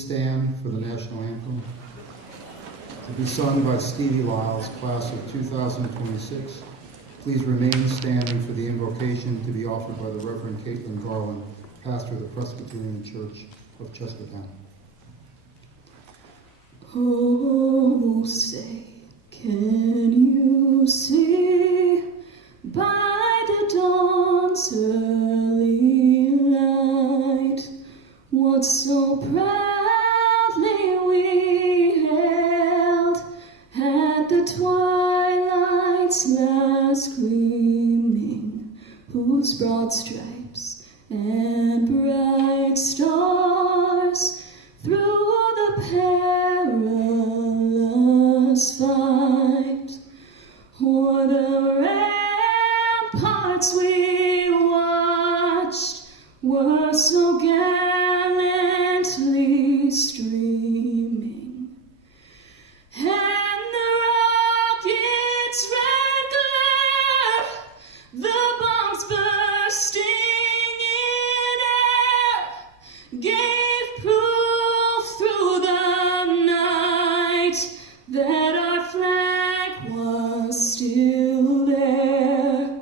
please stand for the national anthem to be sung by Stevie Lyles, class of 2026. Please remain standing for the invocation to be offered by the Reverend Caitlin Garland, pastor of the Presbyterian Church of Chestertown. Oh, say, can you see by the dawn's early light what so proudly we hailed at the twilight's last gleaming, whose broad stripes and bright stars through the perilous fight o'er the ramparts we watched were so gallantly streaming, and the rocket's red glare, the bombs bursting in air, gave proof through the night that our flag was still there.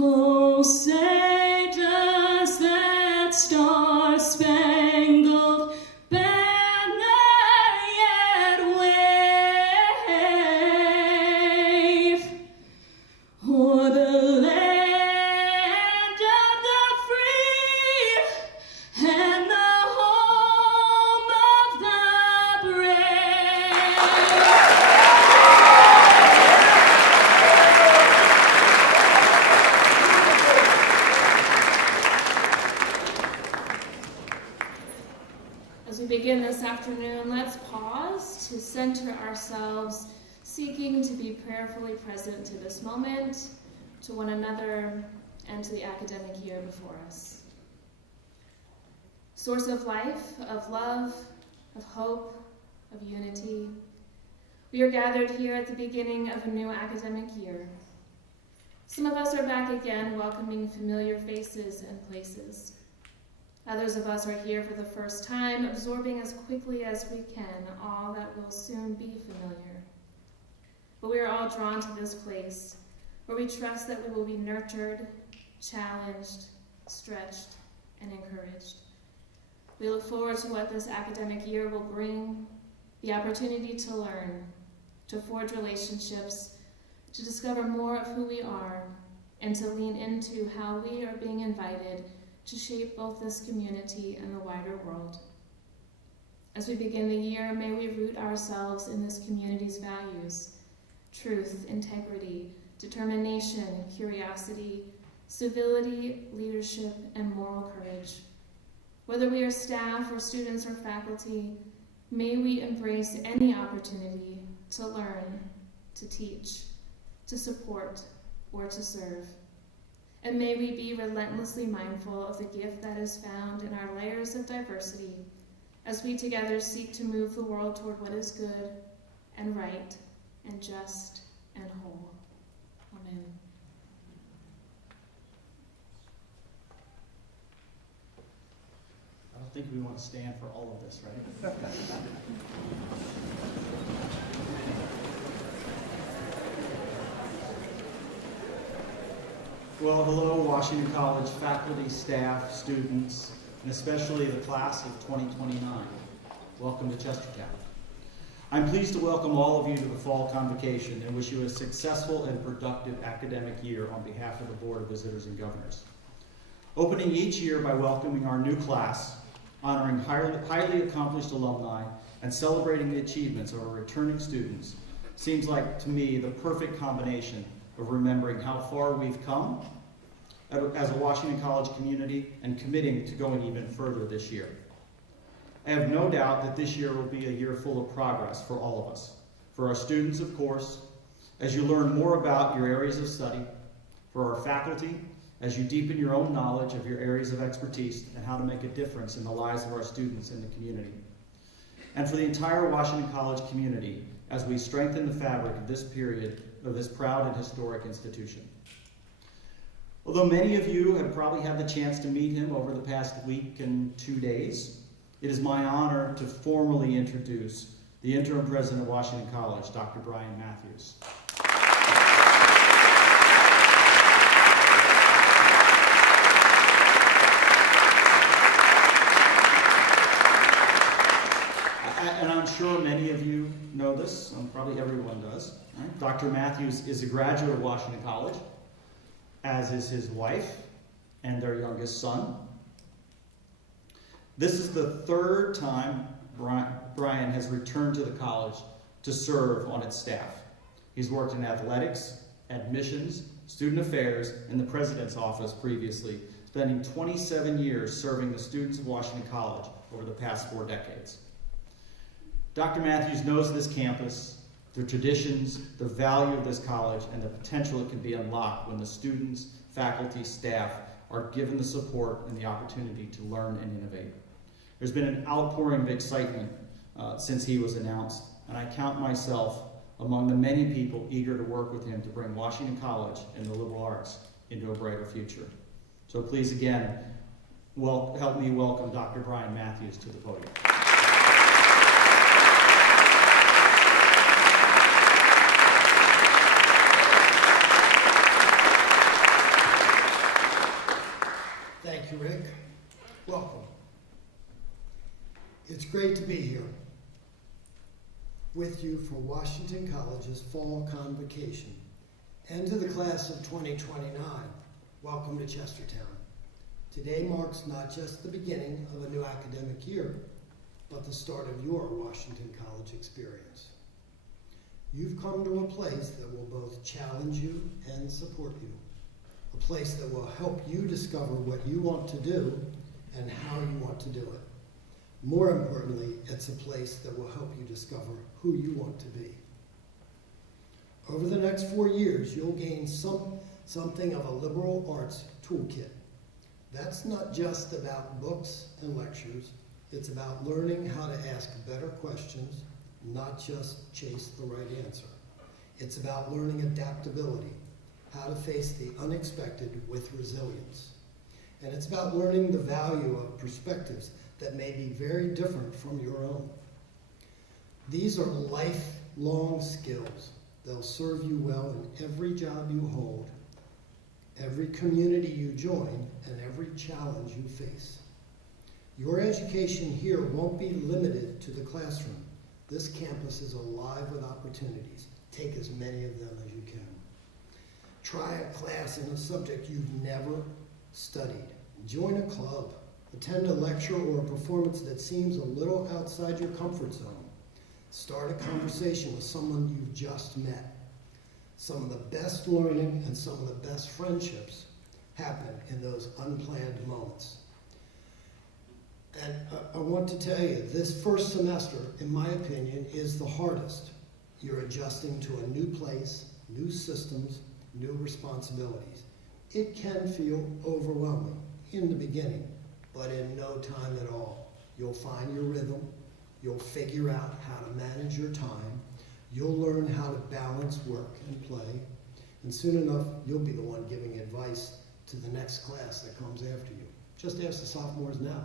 Oh, say does that star-spangled banner yet wave o'er the land of the free and the home of the brave? As we begin this afternoon, let's pause to center ourselves, seeking to be prayerfully present to this moment, to one another, and to the academic year before us. Source of life, of love, of hope, of unity, we are gathered here at the beginning of a new academic year. Some of us are back again, welcoming familiar faces and places. Others of us are here for the first time, absorbing as quickly as we can all that will soon be familiar. But we are all drawn to this place where we trust that we will be nurtured, challenged, stretched, and encouraged. We look forward to what this academic year will bring, the opportunity to learn, to forge relationships, to discover more of who we are, and to lean into how we are being invited to shape both this community and the wider world. As we begin the year, may we root ourselves in this community's values: truth, integrity, determination, curiosity, civility, leadership, and moral courage. Whether we are staff or students or faculty, may we embrace any opportunity to learn, to teach, to support, or to serve. And may we be relentlessly mindful of the gift that is found in our layers of diversity as we together seek to move the world toward what is good and right and just and whole. Amen. I don't think we want to stand for all of this, right? Well, hello, Washington College faculty, staff, students, and especially the class of 2029. Welcome to Chestertown. I'm pleased to welcome all of you to the Fall Convocation and wish you a successful and productive academic year on behalf of the Board of Visitors and Governors. Opening each year by welcoming our new class, honoring highly accomplished alumni, and celebrating the achievements of our returning students seems like, to me, the perfect combination of remembering how far we've come as a Washington College community and committing to going even further this year. I have no doubt that this year will be a year full of progress for all of us. For our students, of course, as you learn more about your areas of study. For our faculty, as you deepen your own knowledge of your areas of expertise and how to make a difference in the lives of our students in the community. And for the entire Washington College community, as we strengthen the fabric of this period of this proud and historic institution. Although many of you have probably had the chance to meet him over the past week and 2 days, It is my honor to formally introduce the interim president of Washington College, Dr. Brian Matthews. And I'm sure many of you know this, probably everyone does. Right? Dr. Matthews is a graduate of Washington College, as is his wife and their youngest son. This is the third time Brian has returned to the college to serve on its staff. He's worked in athletics, admissions, student affairs, and the president's office previously, spending 27 years serving the students of Washington College over the past 4 decades. Dr. Matthews knows this campus, the traditions, the value of this college, and the potential it can be unlocked when the students, faculty, staff are given the support and the opportunity to learn and innovate. There's been an outpouring of excitement since he was announced, and I count myself among the many people eager to work with him to bring Washington College and the liberal arts into a brighter future. So please again, help me welcome Dr. Brian Matthews to the podium. Thank you, Rick. Welcome. It's great to be here with you for Washington College's Fall Convocation. And to the class of 2029, welcome to Chestertown. Today marks not just the beginning of a new academic year, but the start of your Washington College experience. You've come to a place that will both challenge you and support you. A place that will help you discover what you want to do and how you want to do it. More importantly, it's a place that will help you discover who you want to be. Over the next 4 years, you'll gain something of a liberal arts toolkit. That's not just about books and lectures. It's about learning how to ask better questions, not just chase the right answer. It's about learning adaptability, how to face the unexpected with resilience. And it's about learning the value of perspectives that may be very different from your own. These are lifelong skills. They'll serve you well in every job you hold, every community you join, and every challenge you face. Your education here won't be limited to the classroom. This campus is alive with opportunities. Take as many of them as you can. Try a class in a subject you've never studied. Join a club. Attend a lecture or a performance that seems a little outside your comfort zone. Start a conversation with someone you've just met. Some of the best learning and some of the best friendships happen in those unplanned moments. And I want to tell you, this first semester, in my opinion, is the hardest. You're adjusting to a new place, new systems, new responsibilities. It can feel overwhelming in the beginning, but in no time at all. You'll find your rhythm. You'll figure out how to manage your time. You'll learn how to balance work and play. And soon enough, you'll be the one giving advice to the next class that comes after you. Just ask the sophomores now.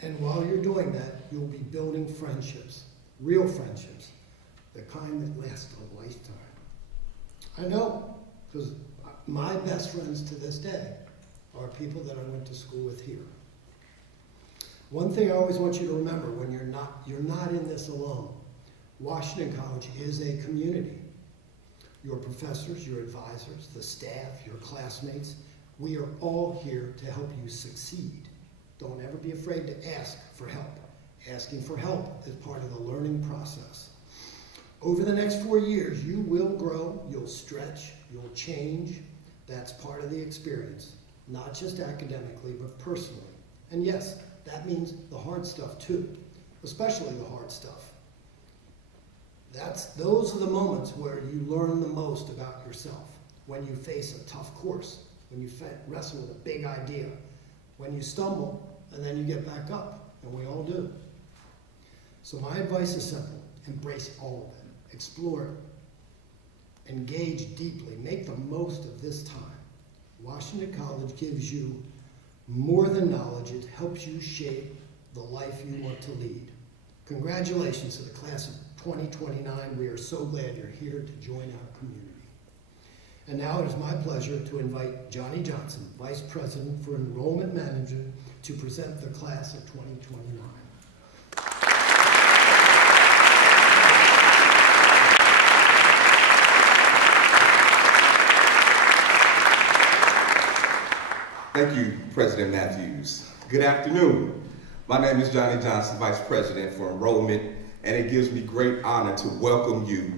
And while you're doing that, you'll be building friendships, real friendships, the kind that last a lifetime. I know, because my best friends to this day are people that I went to school with here. One thing I always want you to remember when you're not in this alone. Washington College is a community. Your professors, your advisors, the staff, your classmates, we are all here to help you succeed. Don't ever be afraid to ask for help. Asking for help is part of the learning process. Over the next 4 years, you will grow, you'll stretch, you'll change. That's part of the experience, not just academically, but personally. And yes, that means the hard stuff too, especially the hard stuff. Those are the moments where you learn the most about yourself. When you face a tough course, when you wrestle with a big idea, when you stumble, and then you get back up, and we all do. So my advice is simple. Embrace all of it. Explore it. Engage deeply. Make the most of this time. Washington College gives you more than knowledge. It helps you shape the life you want to lead. Congratulations to the class of 2029. We are so glad you're here to join our community. And now it is my pleasure to invite Johnny Johnson, Vice President for Enrollment Management, to present the class of 2029. Thank you, President Matthews. Good afternoon. My name is Johnny Johnson, Vice President for Enrollment, and it gives me great honor to welcome you,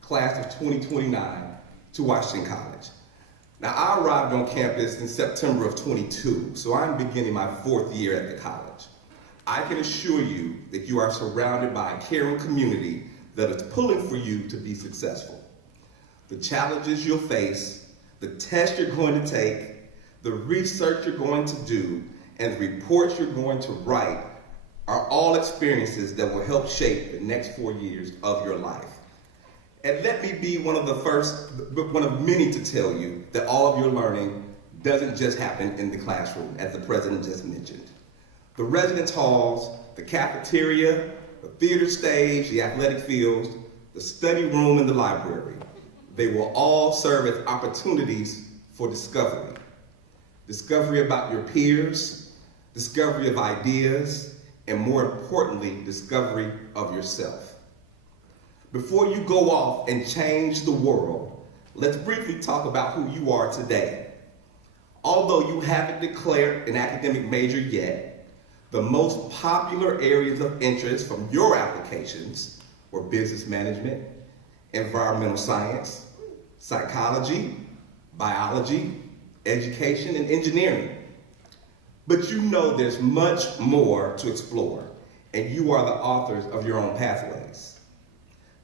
class of 2029, to Washington College. Now, I arrived on campus in September of 22, so I'm beginning my 4th year at the college. I can assure you that you are surrounded by a caring community that is pulling for you to be successful. The challenges you'll face, the tests you're going to take, the research you're going to do, and the reports you're going to write are all experiences that will help shape the next 4 years of your life. And let me be one of many to tell you that all of your learning doesn't just happen in the classroom, as the president just mentioned. The residence halls, the cafeteria, the theater stage, the athletic fields, the study room, and the library, they will all serve as opportunities for discovery. Discovery about your peers, discovery of ideas, and more importantly, discovery of yourself. Before you go off and change the world, let's briefly talk about who you are today. Although you haven't declared an academic major yet, the most popular areas of interest from your applications were business management, environmental science, psychology, biology, education, and engineering. But you know there's much more to explore, and you are the authors of your own pathways.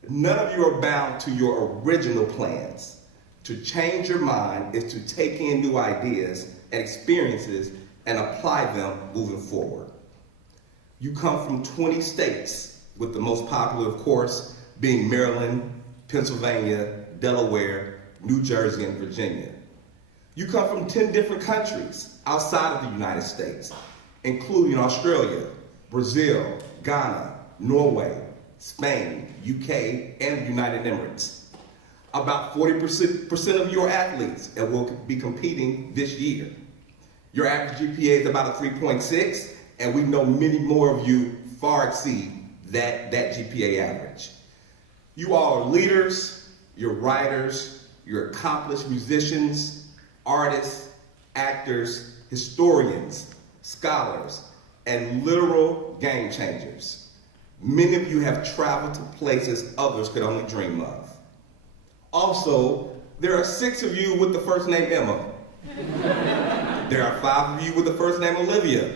None of you are bound to your original plans. To change your mind is to take in new ideas and experiences and apply them moving forward. You come from 20 states, with the most popular, of course, being Maryland, Pennsylvania, Delaware, New Jersey, and Virginia. You come from 10 different countries outside of the United States, including Australia, Brazil, Ghana, Norway, Spain, UK, and the United Emirates. About 40% of you are athletes and will be competing this year. Your average GPA is about a 3.6, and we know many more of you far exceed that GPA average. You all are leaders, you're writers, you're accomplished musicians, artists, actors, historians, scholars, and literal game changers. Many of you have traveled to places others could only dream of. Also, there are 6 of you with the first name Emma. There are 5 of you with the first name Olivia,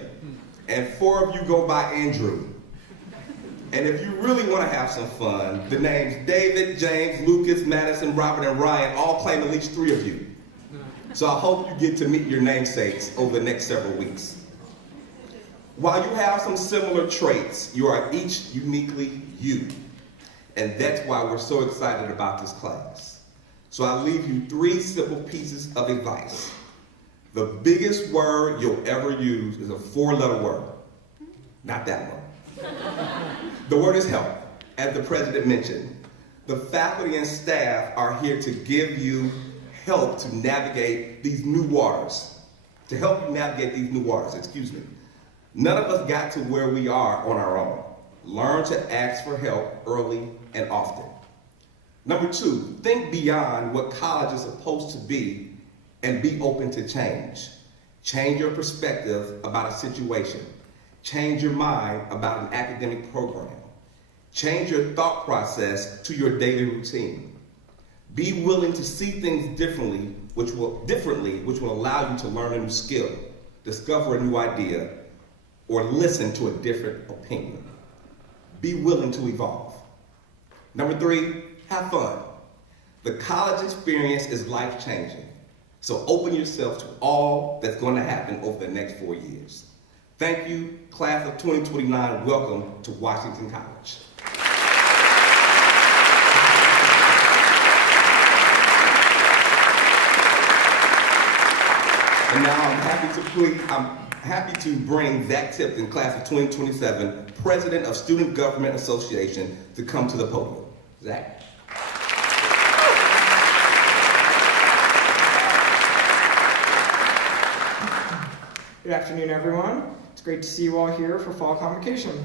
and 4 of you go by Andrew. And if you really want to have some fun, the names David, James, Lucas, Madison, Robert, and Ryan all claim at least 3 of you. So I hope you get to meet your namesakes over the next several weeks. While you have some similar traits, you are each uniquely you. And that's why we're so excited about this class. So I leave you 3 simple pieces of advice. The biggest word you'll ever use is a 4-letter word. Not that one. The word is help, as the president mentioned. The faculty and staff are here to give you help to navigate these new waters. None of us got to where we are on our own. Learn to ask for help early and often. Number 2, think beyond what college is supposed to be and be open to change. Change your perspective about a situation. Change your mind about an academic program. Change your thought process to your daily routine. Be willing to see things differently, which will allow you to learn a new skill, discover a new idea, or listen to a different opinion. Be willing to evolve. Number 3, have fun. The college experience is life-changing, so open yourself to all that's going to happen over the next 4 years. Thank you, class of 2029. Welcome to Washington College. And now I'm happy to bring Zach Tipton, class of 2027, President of Student Government Association, to come to the podium. Zach? Good afternoon, everyone. It's great to see you all here for Fall Convocation.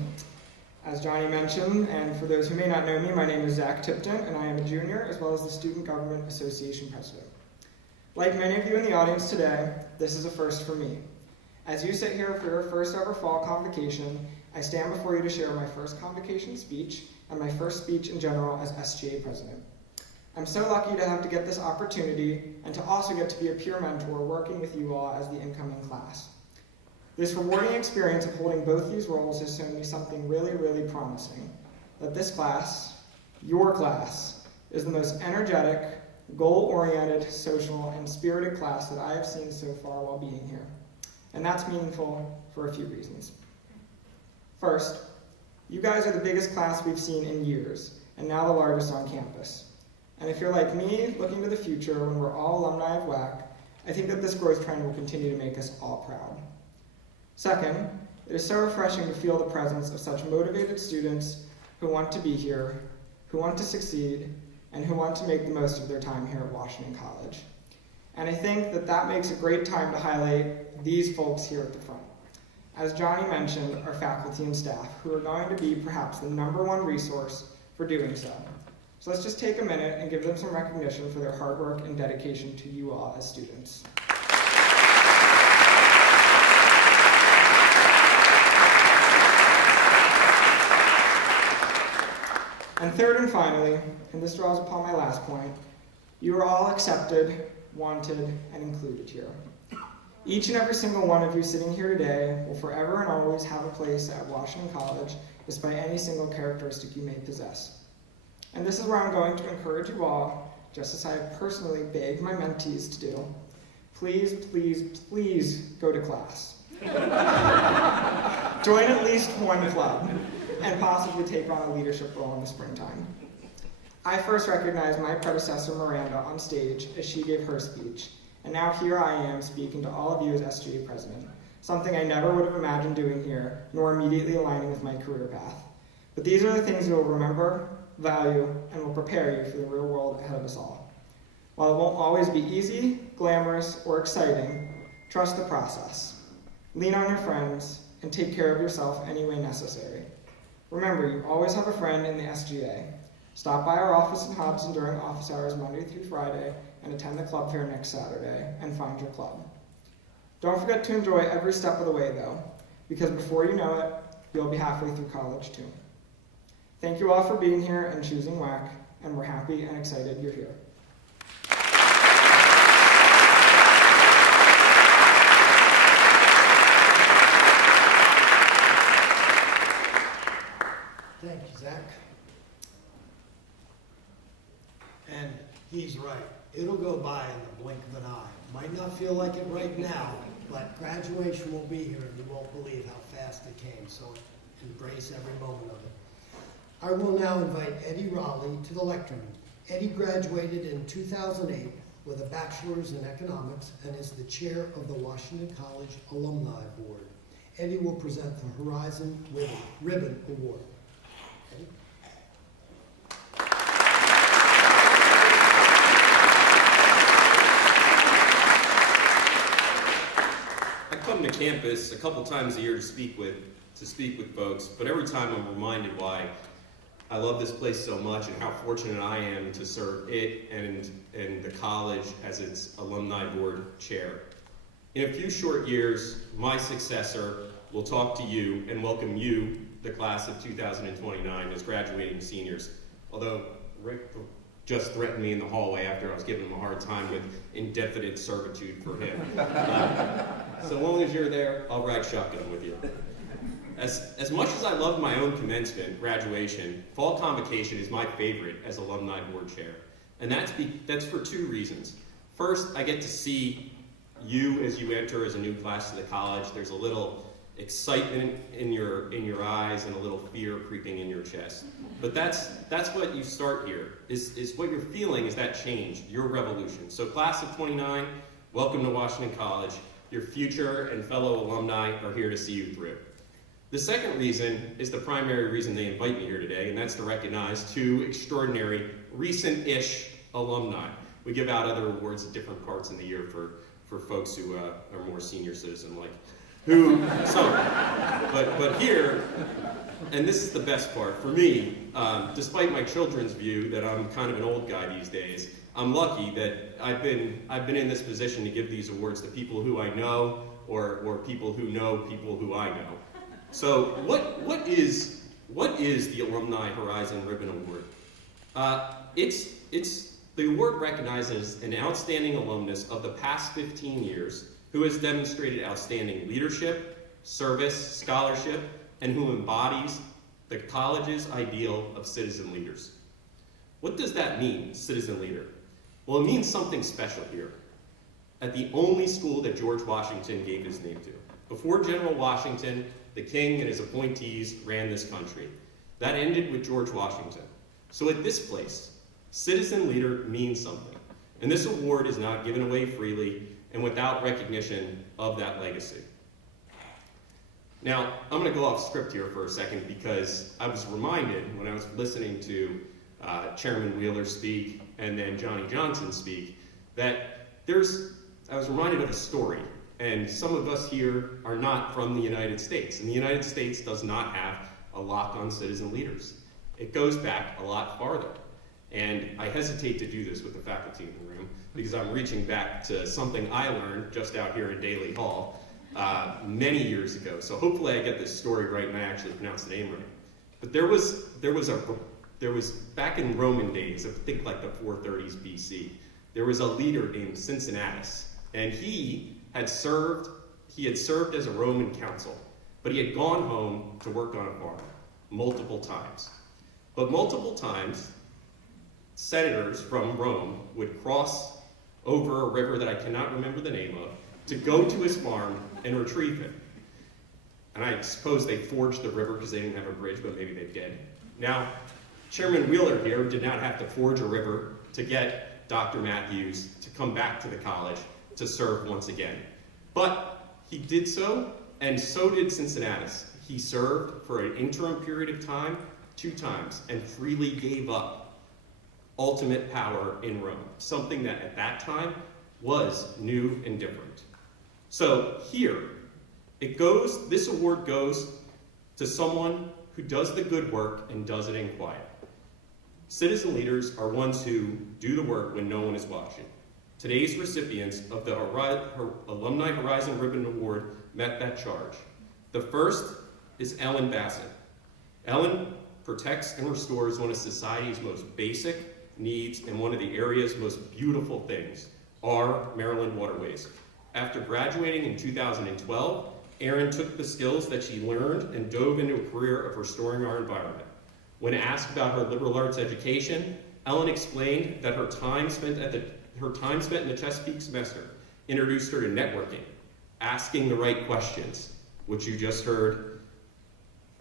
As Johnny mentioned, and for those who may not know me, my name is Zach Tipton, and I am a junior as well as the Student Government Association President. Like many of you in the audience today, this is a first for me. As you sit here for your first ever Fall Convocation, I stand before you to share my first convocation speech and my first speech in general as SGA President. I'm so lucky to get this opportunity and to also get to be a peer mentor working with you all as the incoming class. This rewarding experience of holding both these roles has shown me something really, really promising, that this class, your class, is the most energetic, goal-oriented, social, and spirited class that I have seen so far while being here. And that's meaningful for a few reasons. First, you guys are the biggest class we've seen in years, and now the largest on campus. And if you're like me, looking to the future when we're all alumni of WAC, I think that this growth trend will continue to make us all proud. Second, it is so refreshing to feel the presence of such motivated students who want to be here, who want to succeed, and who want to make the most of their time here at Washington College. And I think that that makes a great time to highlight these folks here at the front. As Johnny mentioned, our faculty and staff, who are going to be perhaps the #1 resource for doing so. So let's just take a minute and give them some recognition for their hard work and dedication to you all as students. And third and finally, and this draws upon my last point, you are all accepted, wanted, and included here. Each and every single one of you sitting here today will forever and always have a place at Washington College, despite any single characteristic you may possess. And this is where I'm going to encourage you all, just as I have personally begged my mentees to do, please, please, please go to class. Join at least one club, and possibly take on a leadership role in the springtime. I first recognized my predecessor Miranda on stage as she gave her speech, and now here I am speaking to all of you as SGA President, something I never would have imagined doing here, nor immediately aligning with my career path. But these are the things you will remember, value, and will prepare you for the real world ahead of us all. While it won't always be easy, glamorous, or exciting, trust the process. Lean on your friends, and take care of yourself any way necessary. Remember, you always have a friend in the SGA. Stop by our office in Hobson during office hours Monday through Friday, and attend the club fair next Saturday, and find your club. Don't forget to enjoy every step of the way, though, because before you know it, you'll be halfway through college, too. Thank you all for being here and choosing WAC, and we're happy and excited you're here. Thank you, Zach. And he's right. It'll go by in the blink of an eye. Might not feel like it right now, but graduation will be here and you won't believe how fast it came. So embrace every moment of it. I will now invite Eddie Raleigh to the lectern. Eddie graduated in 2008 with a bachelor's in economics and is the chair of the Washington College Alumni Board. Eddie will present the Horizon Ribbon Award. Eddie? I come to campus a couple times a year to speak with folks, but every time I'm reminded why I love this place so much and how fortunate I am to serve it and the college as its alumni board chair. In a few short years, my successor will talk to you and welcome you, the class of 2029, as graduating seniors. Although Rick just threatened me in the hallway after I was giving him a hard time with indefinite servitude for him. So long as you're there, I'll ride shotgun with you. As much as I love my own commencement, graduation, Fall Convocation is my favorite as alumni board chair. And that's for two reasons. First, I get to see you as you enter as a new class to the college. There's a little excitement in your eyes and a little fear creeping in your chest. But that's what you start here, is what you're feeling is that change, your revolution. So class of 29, welcome to Washington College. your future and fellow alumni are here to see you through. The second reason is the primary reason they invite me here today, and that's to recognize two extraordinary recent-ish alumni. We give out other awards at different parts in the year for folks who are more senior citizen-like. But here, and this is the best part, for me, despite my children's view that I'm kind of an old guy these days, I'm lucky that I've been in this position to give these awards to people who I know or people who know people who I know. So what is the Alumni Horizon Ribbon Award? The award recognizes an outstanding alumnus of the past 15 years who has demonstrated outstanding leadership, service, scholarship, and who embodies the college's ideal of citizen leaders. What does that mean, citizen leader? Well, it means something special here. At the only school that George Washington gave his name to. Before General Washington, the king and his appointees ran this country. That ended with George Washington. So at this place, citizen leader means something. And this award is not given away freely and without recognition of that legacy. Now, I'm going to go off script here for a second because I was reminded when I was listening to Chairman Wheeler speak and then Johnny Johnson speak that I was reminded of a story. And some of us here are not from the United States. And the United States does not have a lock on citizen leaders. It goes back a lot farther. And I hesitate to do this with the faculty in the room because I'm reaching back to something I learned just out here in Daly Hall many years ago. So hopefully I get this story right and I actually pronounce the name right. But there was back in Roman days, I think like the 430s BC, there was a leader named Cincinnatus. And he had served as a Roman consul, but he had gone home to work on a farm multiple times. But multiple times, senators from Rome would cross over a river that I cannot remember the name of to go to his farm and retrieve him. And I suppose they forged the river because they didn't have a bridge, but maybe they did. Now, Chairman Wheeler here did not have to forge a river to get Dr. Matthews to come back to the college to serve once again. But he did so, and so did Cincinnatus. He served for an interim period of time, 2 times, and freely gave up ultimate power in Rome, something that at that time was new and different. So here, this award goes to someone who does the good work and does it in quiet. Citizen leaders are ones who do the work when no one is watching. Today's recipients of the Alumni Horizon Ribbon Award met that charge. The first is Ellen Bassett. Ellen protects and restores one of society's most basic needs and one of the area's most beautiful things, our Maryland waterways. After graduating in 2012, Erin took the skills that she learned and dove into a career of restoring our environment. When asked about her liberal arts education, Ellen explained that her time spent in the Chesapeake semester introduced her to networking, asking the right questions, which you just heard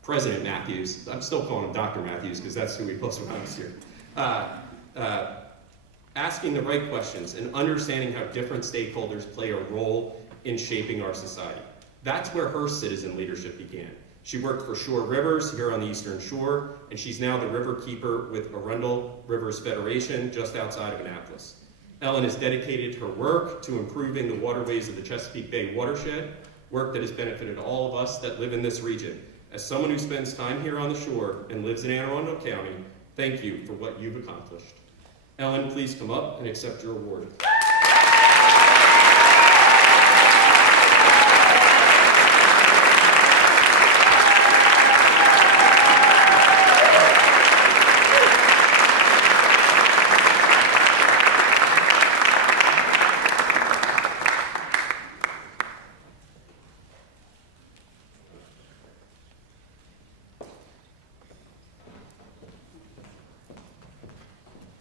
President Matthews, I'm still calling him Dr. Matthews because that's who we close when I was here, asking the right questions and understanding how different stakeholders play a role in shaping our society. That's where her citizen leadership began. She worked for Shore Rivers here on the Eastern Shore, and she's now the river keeper with Arundel Rivers Federation just outside of Annapolis. Ellen has dedicated her work to improving the waterways of the Chesapeake Bay watershed, work that has benefited all of us that live in this region. As someone who spends time here on the shore and lives in Anne Arundel County, thank you for what you've accomplished. Ellen, please come up and accept your award.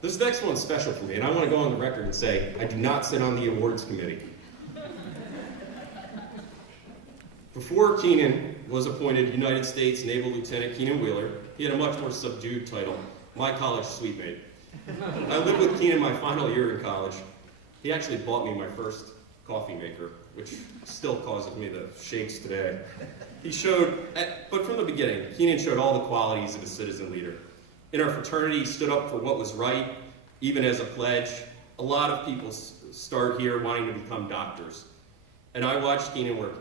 This next one's special for me, and I want to go on the record and say I do not sit on the awards committee. Before Keenan was appointed United States Naval Lieutenant Keenan Wheeler, he had a much more subdued title, my college suite mate. I lived with Keenan my final year in college. He actually bought me my first coffee maker. which still causes me the shakes today. But from the beginning, Keenan showed all the qualities of a citizen leader. In our fraternity, he stood up for what was right, even as a pledge. A lot of people start here wanting to become doctors. And I watched Keenan work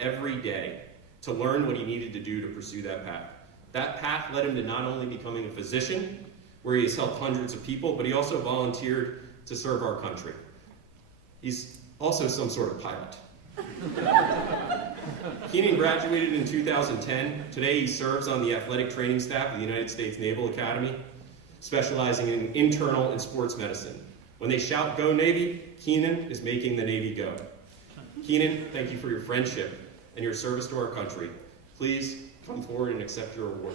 every day to learn what he needed to do to pursue that path. That path led him to not only becoming a physician, where he has helped hundreds of people, but he also volunteered to serve our country. He's also some sort of pilot. Keenan graduated in 2010. Today he serves on the athletic training staff of the United States Naval Academy, specializing in internal and sports medicine. When they shout, "Go Navy," Keenan is making the Navy go. Keenan, thank you for your friendship and your service to our country. Please come forward and accept your award.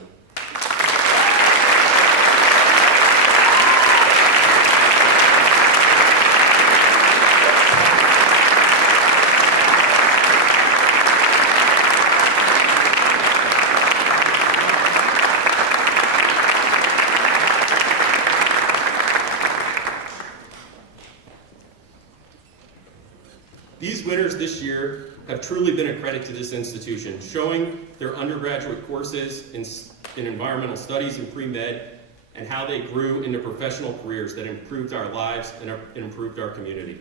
These winners this year have truly been a credit to this institution, showing their undergraduate courses in environmental studies and pre-med and how they grew into professional careers that improved our lives and improved our community.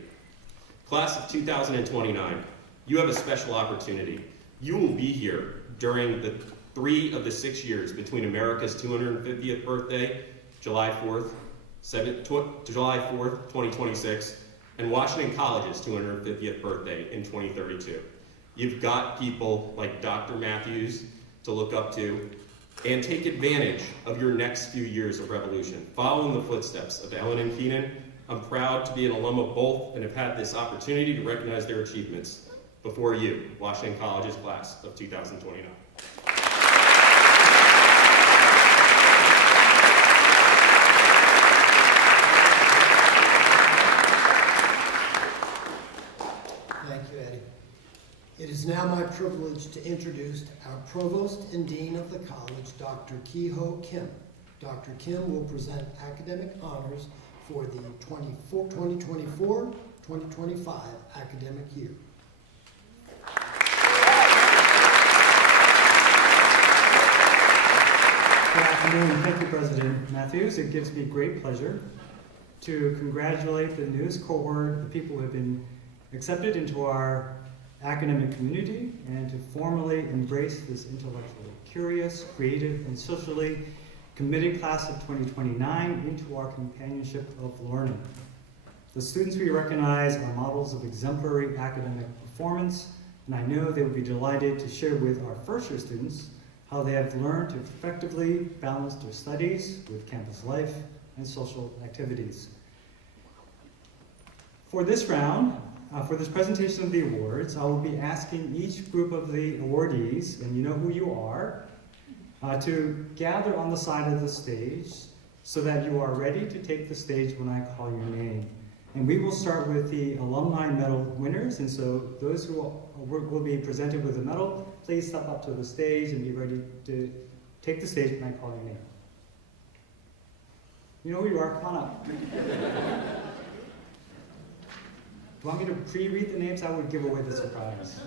Class of 2029, you have a special opportunity. You will be here during the 3 of the 6 years between America's 250th birthday, July 4th, 2026, and Washington College's 250th birthday in 2032. You've got people like Dr. Matthews to look up to, and take advantage of your next few years of revolution. Following the footsteps of Ellen and Keenan, I'm proud to be an alum of both and have had this opportunity to recognize their achievements before you, Washington College's class of 2029. It is now my privilege to introduce our Provost and Dean of the College, Dr. Ki-Ho Kim. Dr. Kim will present academic honors for the 2024-2025 academic year. Good afternoon. Thank you, President Matthews. It gives me great pleasure to congratulate the newest cohort, the people who have been accepted into our academic community, and to formally embrace this intellectually curious, creative, and socially committed class of 2029 into our companionship of learning. The students we recognize are models of exemplary academic performance, and I know they will be delighted to share with our first-year students how they have learned to effectively balance their studies with campus life and social activities. For this round, for this presentation of the awards, I will be asking each group of the awardees, and you know who you are, to gather on the side of the stage so that you are ready to take the stage when I call your name. And we will start with the Alumni Medal winners, and so those who will be presented with a medal, please step up to the stage and be ready to take the stage when I call your name. You know who you are, come on up. Do you want me to pre-read the names? I would give away the surprise.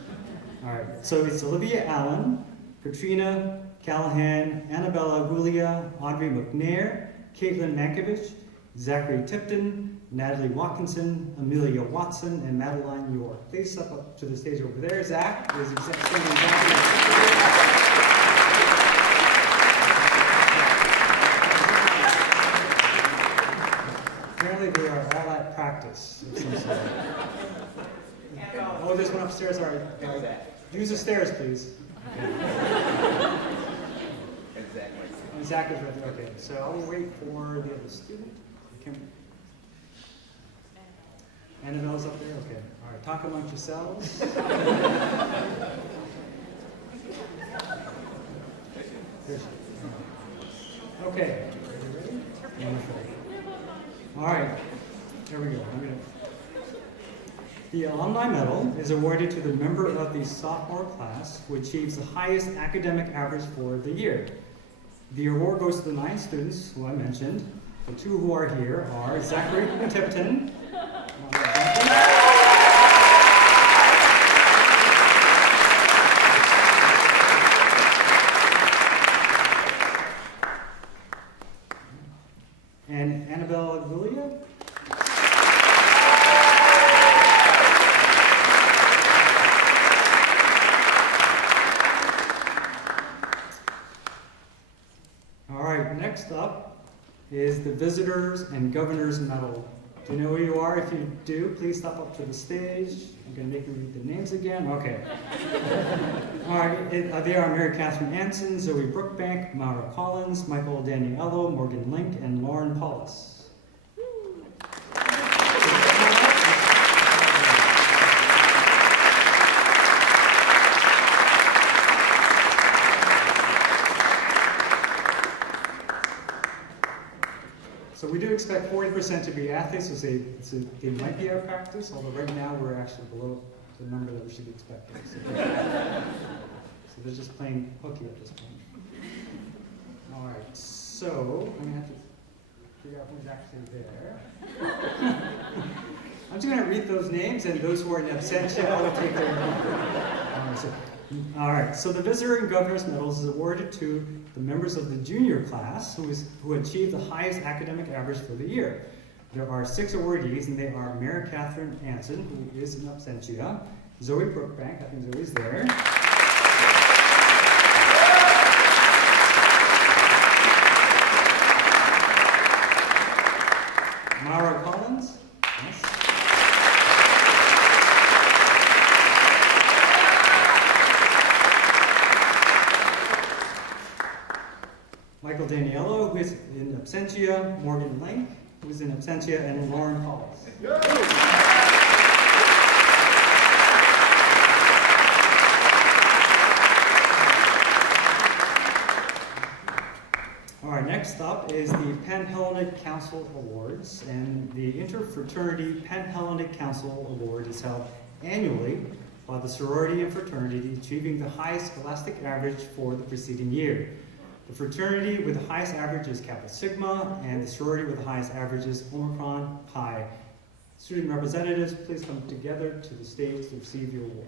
All right, so it's Olivia Allen, Katrina Callahan, Annabella Gulia, Audrey McNair, Caitlin Mankiewicz, Zachary Tipton, Natalie Watkinson, Amelia Watson, and Madeline York. Please step up to the stage over there. Zach is Apparently they are all at practice. Oh, there's one upstairs. All right. Use the stairs, please. And Zach is right there. Okay, so I will wait for the other student. Annabella's up there? Okay. All right, talk amongst yourselves. Okay. Are you ready? Wonderful. All right. Here we go. The Alumni Medal is awarded to the member of the sophomore class who achieves the highest academic average for the year. The award goes to the 9 students who I mentioned. The 2 who are here are Zachary Tipton. Annabelle Aguilia. All right, next up is the Visitors and Governors Medal. Do you know who you are? If you do, please step up to the stage. I'm going to make you read the names again. Okay. All right, they are Mary Catherine Anson, Zoe Brookbank, Mara Collins, Michael Daniello, Morgan Link, and Lauren Paulus. So we do expect 40% to be athletes, so they might be out of practice, although right now we're actually below the number that we should be expecting. So they're just playing hooky at this point. All right, so I'm going to have to figure out who's actually there. I'm just going to read those names, and those who are in absentia, I will take their All right, so the Visitor and Governor's Medals is awarded to the members of the junior class who achieved the highest academic average for the year. There are 6 awardees, and they are Mary Catherine Anson, who is in absentia, Zoe Brookbank, I think Zoe's there. Mara Collins, yes. Michael Daniello, who is in absentia, Morgan Link, who is in absentia, and Lauren Paulus. All right, next up is the Pan-Hellenic Council Awards, and the Interfraternity Pan-Hellenic Council Award is held annually by the sorority and fraternity achieving the highest scholastic average for the preceding year. The fraternity with the highest average is Kappa Sigma, and the sorority with the highest average is Omicron Pi. Student representatives, please come together to the stage to receive your award.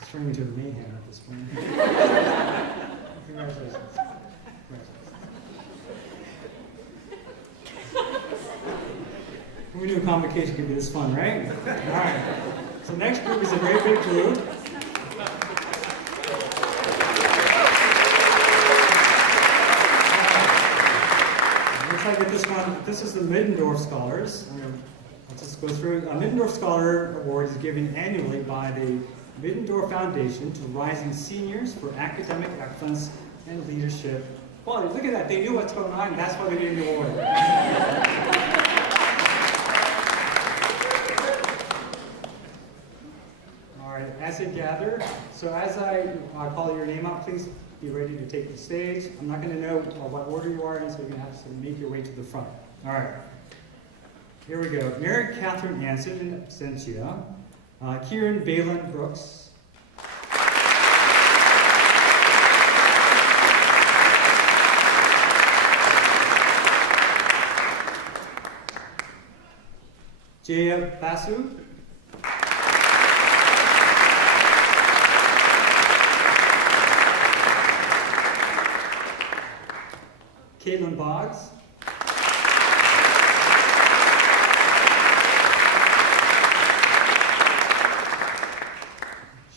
It's turning into a mayhem at this point. Congratulations. We knew Convocation could be this fun, right? All right. So next group is a very big group. Looks like at this one, this is the Middendorf Scholars. Let's just go through. A Middendorf Scholar Award is given annually by the Middendorf Foundation to rising seniors for academic excellence and leadership. Well, look at that. They knew what's going on, and that's why they gave the award. All right, as they gather, so as I call your name out, please be ready to take the stage. I'm not going to know what order you are in, so you're going to have to make your way to the front. All right. Here we go. Mary Catherine Anson in absentia. Kieran Balin Brooks. Jaya Basu. Caitlin Boggs.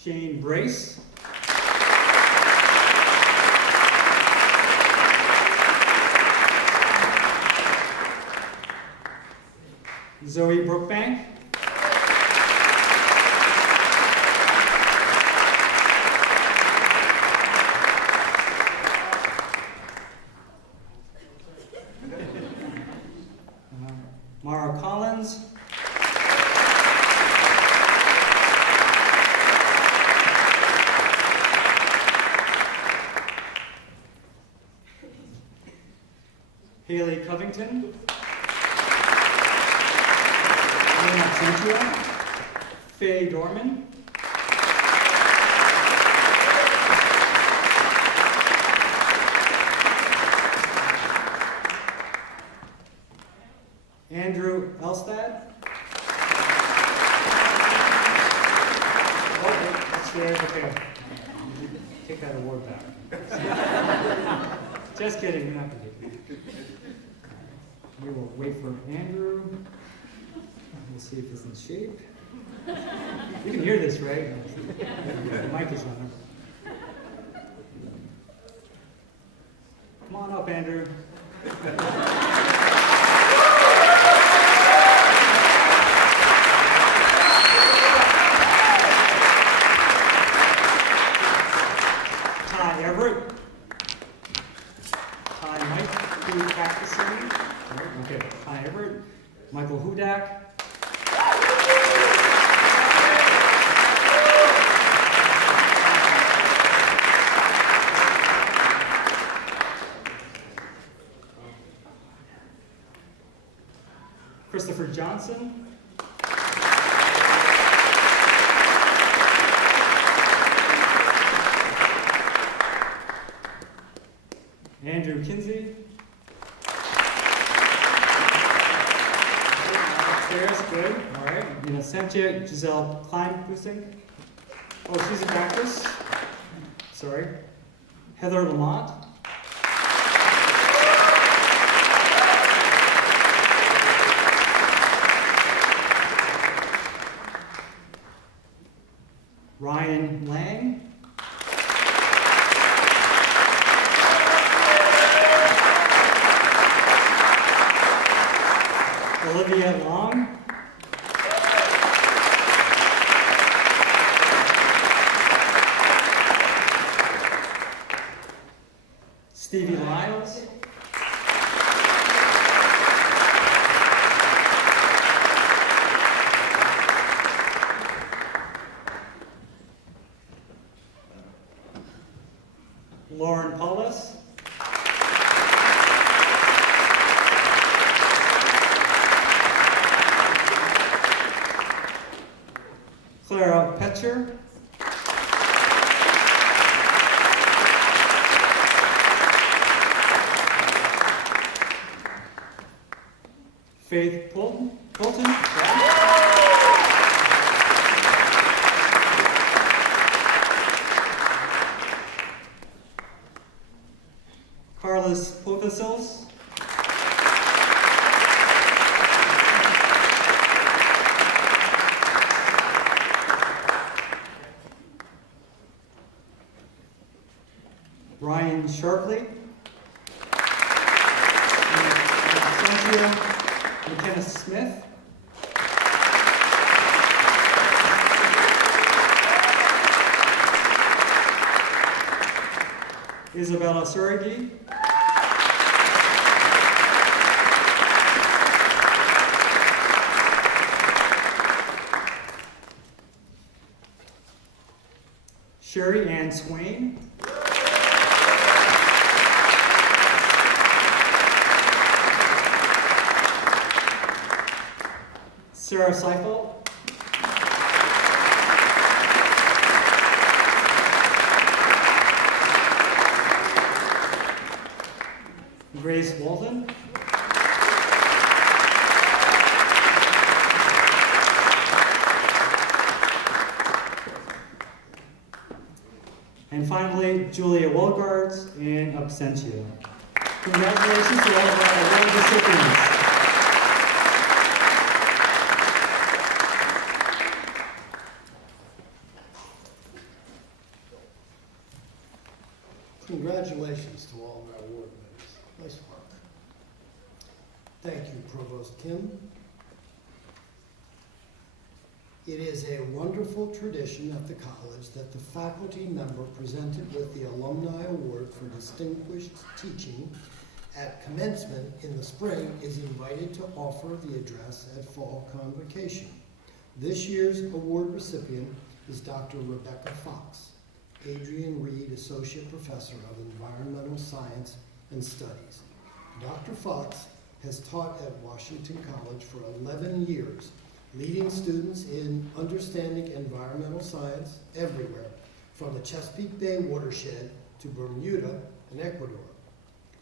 Shane Brace. Zoe Brookbank. Mara Collins. Haley Covington. Faye Dorman. Elstad. Oh, that's yours. Okay. Take that award back. Just kidding. We're not going to do it. We will wait for Andrew. We'll see if it's in shape. You can hear this, right? The mic is on. Come on up, Andrew. Ty Everett. Ty Mike, who practicing. Okay, Ty Everett. Michael Hudak. Christopher Johnson. Andrew Kinsey. Upstairs, good. All right. Innocentje Giselle Klein-Busing. Oh, she's in practice. Sorry. Heather Lamont. Ryan Lang. Olivia Long. Stevie Lyles. Lauren Paulus. Clara Petcher. Faith Polton. Carlos Potasiles. Ryan Sharpley. McKenna Smith. Isabella Surigi. Sherry Ann Swain. Sarah Seifel. Grace Walton. And finally, Julia Wolgards in absentia. Congratulations to all of our award recipients. Congratulations to all of our award winners. Nice work. Thank you, Provost Kim. It is a wonderful tradition at the college that the faculty member presented with the Alumni Award for Distinguished Teaching at commencement in the spring is invited to offer the address at Fall Convocation. This year's award recipient is Dr. Rebecca Fox, Adrian Reed Associate Professor of Environmental Science and Studies. Dr. Fox has taught at Washington College for 11 years, leading students in understanding environmental science everywhere, from the Chesapeake Bay watershed to Bermuda and Ecuador.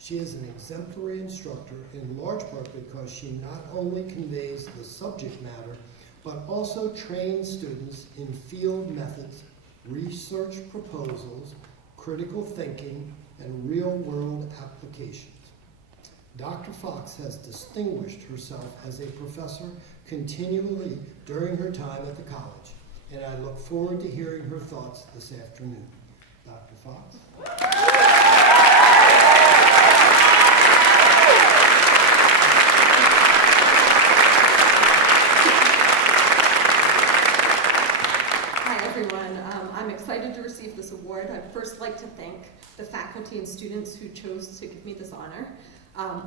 She is an exemplary instructor in large part because she not only conveys the subject matter, but also trains students in field methods, research proposals, critical thinking, and real-world applications. Dr. Fox has distinguished herself as a professor continually during her time at the college, and I look forward to hearing her thoughts this afternoon. Dr. Fox. Hi everyone, I'm excited to receive this award. I'd first like to thank the faculty and students who chose to give me this honor.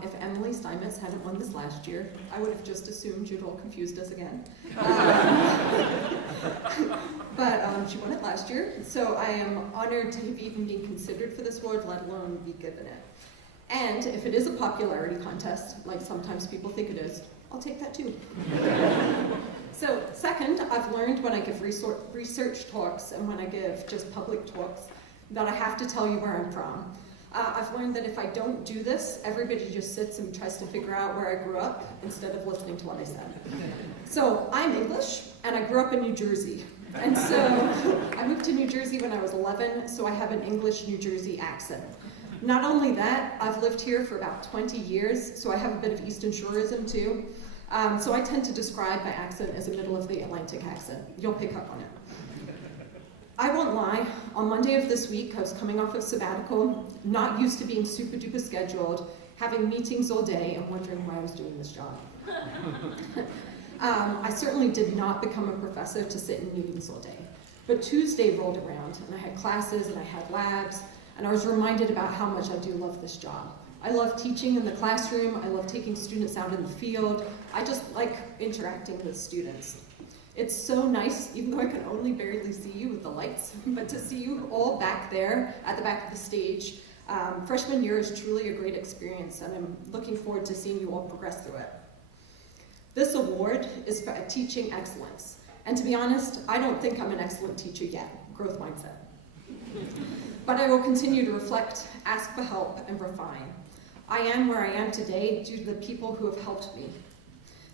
If Emily Steinmetz hadn't won this last year, I would have just assumed you'd all confused us again. But she won it last year, so I am honored to have even been considered for this award, let alone be given it. And if it is a popularity contest, like sometimes people think it is, I'll take that too. So second, I've learned when I give research talks and when I give just public talks that I have to tell you where I'm from. I've learned that if I don't do this, everybody just sits and tries to figure out where I grew up instead of listening to what I said. So I'm English, and I grew up in New Jersey. And so I moved to New Jersey when I was 11, so I have an English New Jersey accent. Not only that, I've lived here for about 20 years, so I have a bit of Eastern Shoreism too. So I tend to describe my accent as a middle of the Atlantic accent. You'll pick up on it. I won't lie, on Monday of this week, I was coming off of sabbatical, not used to being super duper scheduled, having meetings all day and wondering why I was doing this job. I certainly did not become a professor to sit in meetings all day. But Tuesday rolled around and I had classes and I had labs, and I was reminded about how much I do love this job. I love teaching in the classroom, I love taking students out in the field, I just like interacting with students. It's so nice, even though I can only barely see you with the lights, but to see you all back there at the back of the stage. Freshman year is truly a great experience, and I'm looking forward to seeing you all progress through it. This award is for teaching excellence. And to be honest, I don't think I'm an excellent teacher yet, growth mindset. But I will continue to reflect, ask for help, and refine. I am where I am today due to the people who have helped me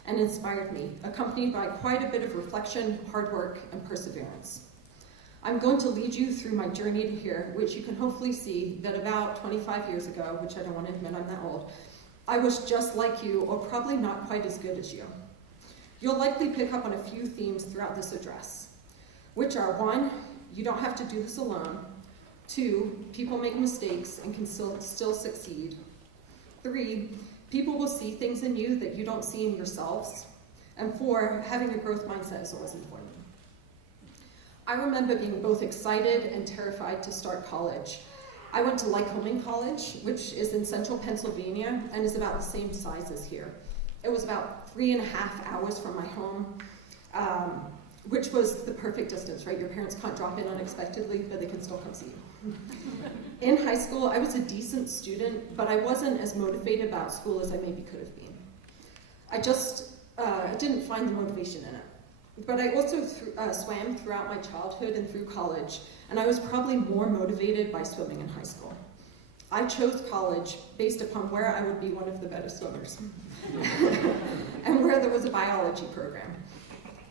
and inspired me, accompanied by quite a bit of reflection, hard work, and perseverance. I'm going to lead you through my journey to here, which you can hopefully see that about 25 years ago, which I don't want to admit I'm that old, I was just like you, or probably not quite as good as you. You'll likely pick up on a few themes throughout this address, which are 1, you don't have to do this alone. 2, people make mistakes and can still succeed. 3, people will see things in you that you don't see in yourselves. And 4, having a growth mindset is always important. I remember being both excited and terrified to start college. I went to Lycoming College, which is in central Pennsylvania and is about the same size as here. It was about 3.5 hours from my home, which was the perfect distance, right? Your parents can't drop in unexpectedly, but they can still come see you. In high school, I was a decent student, but I wasn't as motivated about school as I maybe could have been. I just didn't find the motivation in it. But I also swam throughout my childhood and through college, and I was probably more motivated by swimming in high school. I chose college based upon where I would be one of the better swimmers, and where there was a biology program.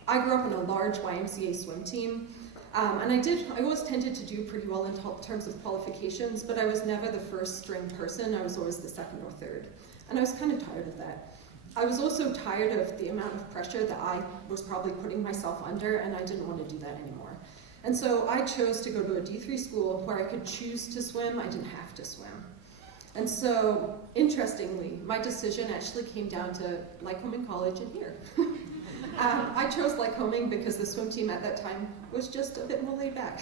I grew up in a large YMCA swim team, and I always tended to do pretty well in terms of qualifications, but I was never the first string person. I was always the second or third, and I was kind of tired of that. I was also tired of the amount of pressure that I was probably putting myself under, and I didn't want to do that anymore. And so I chose to go to a D3 school where I could choose to swim, I didn't have to swim. And so, interestingly, my decision actually came down to Lycoming College and here. I chose Lycoming because the swim team at that time was just a bit more laid back.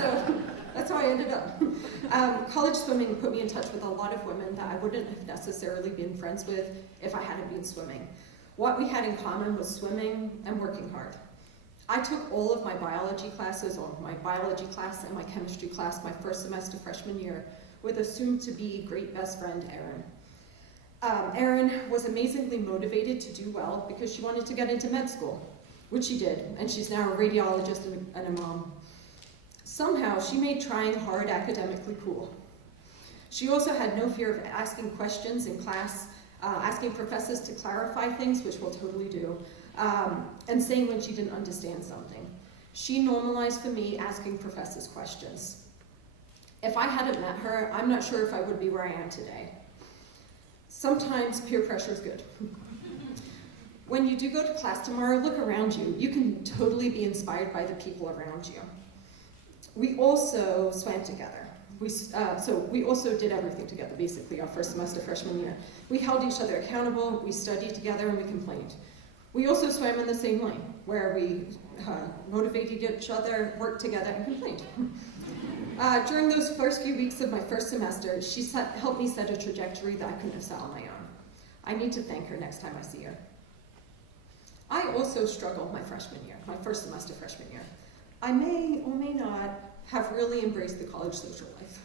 So that's how I ended up. College swimming put me in touch with a lot of women that I wouldn't have necessarily been friends with if I hadn't been swimming. What we had in common was swimming and working hard. I took all of my biology classes, or my biology class and my chemistry class, my first semester freshman year, with a soon-to-be great best friend, Erin. Erin was amazingly motivated to do well because she wanted to get into med school, which she did, and she's now a radiologist and a mom. Somehow, she made trying hard academically cool. She also had no fear of asking questions in class, asking professors to clarify things, which we'll totally do, and saying when she didn't understand something. She normalized for me asking professors questions. If I hadn't met her, I'm not sure if I would be where I am today. Sometimes peer pressure is good. When you do go to class tomorrow, look around you. You can totally be inspired by the people around you. We also swam together. So we also did everything together, basically, our first semester freshman year. We held each other accountable, we studied together, and we complained. We also swam in the same lane, where we motivated each other, worked together, and complained. During those first few weeks of my first semester, she helped me set a trajectory that I couldn't have set on my own. I need to thank her next time I see her. I also struggled my freshman year, my first semester freshman year. I may or may not have really embraced the college social life.